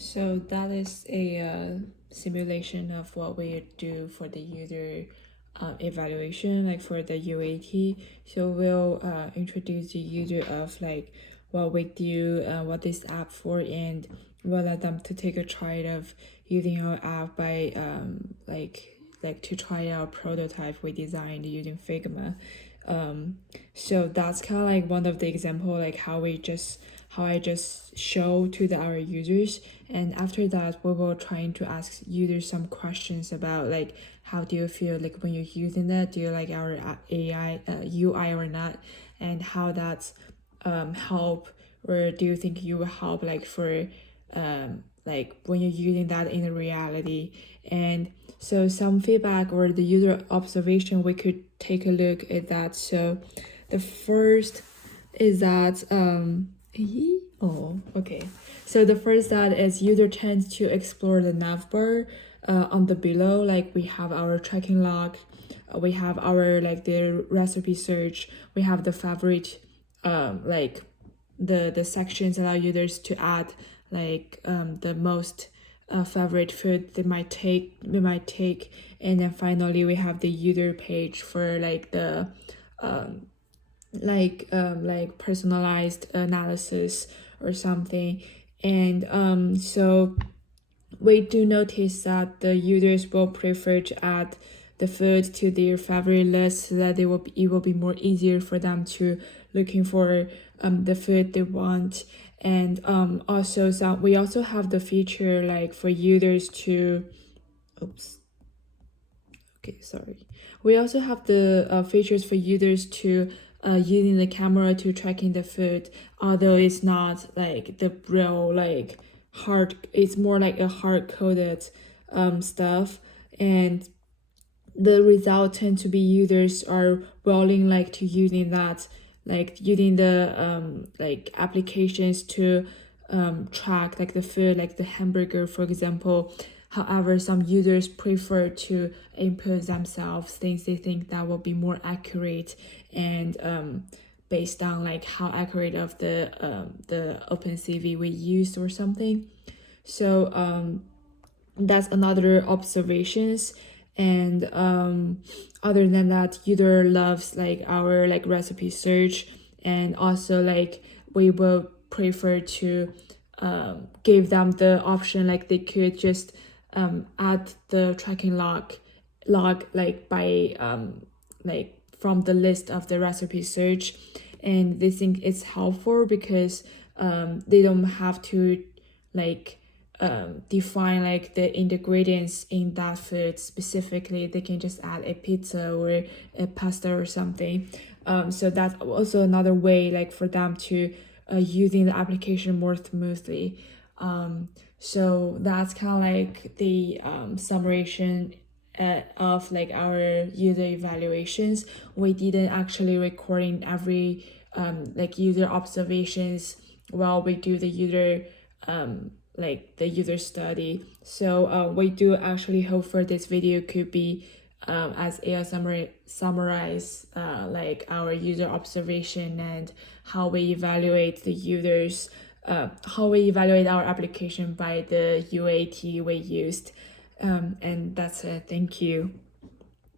So that is a simulation of what we do for the user evaluation, like for the UAT. So we'll introduce the user of like what we do, what this app for, and we'll let them to take a try of using our app by like to try out prototype we designed using Figma. So that's kind of like one of the example, like how I just show to our users, and after that we will trying to ask users some questions about like how do you feel like when you're using that, do you like our AI UI or not, and how that's help, or do you think you will help like for like when you're using that in the reality. And so some feedback or the user observation we could take a look at that. So the first is that okay. So the first that is user tends to explore the navbar on the below, like we have our tracking log, we have our like the recipe search, we have the favorite like the sections allow users to add like the most favorite food they might take, and then finally we have the user page for like the like personalized analysis or something. And so we do notice that the users will prefer to add the food to their favorite list so that it will be more easier for them to looking for the food they want. And also we also have the feature like for users to oops okay, sorry. We also have the features for users to using the camera to tracking the food, although it's not like the real like hard, it's more like a hard coded stuff. And the result tend to be users are willing like to using that, like using the like applications to track like the food, like the hamburger for example. However, some users prefer to input themselves things they think that will be more accurate, and based on like how accurate of the OpenCV we used or something. So that's another observations. And other than that, user loves like our like recipe search, and also like we will prefer to give them the option like they could just add the tracking log like by like from the list of the recipe search. And they think it's helpful because they don't have to like define like the ingredients in that food specifically. They can just add a pizza or a pasta or something. So that's also another way like for them to using the application more smoothly. So that's kind of like the summation of like our user evaluations. We didn't actually recording every like user observations while we do the user like the user study. So we do actually hope for this video could be as a summarize like our user observation and how we evaluate the users, how we evaluate our application by the UAT we used. And that's it. Thank you.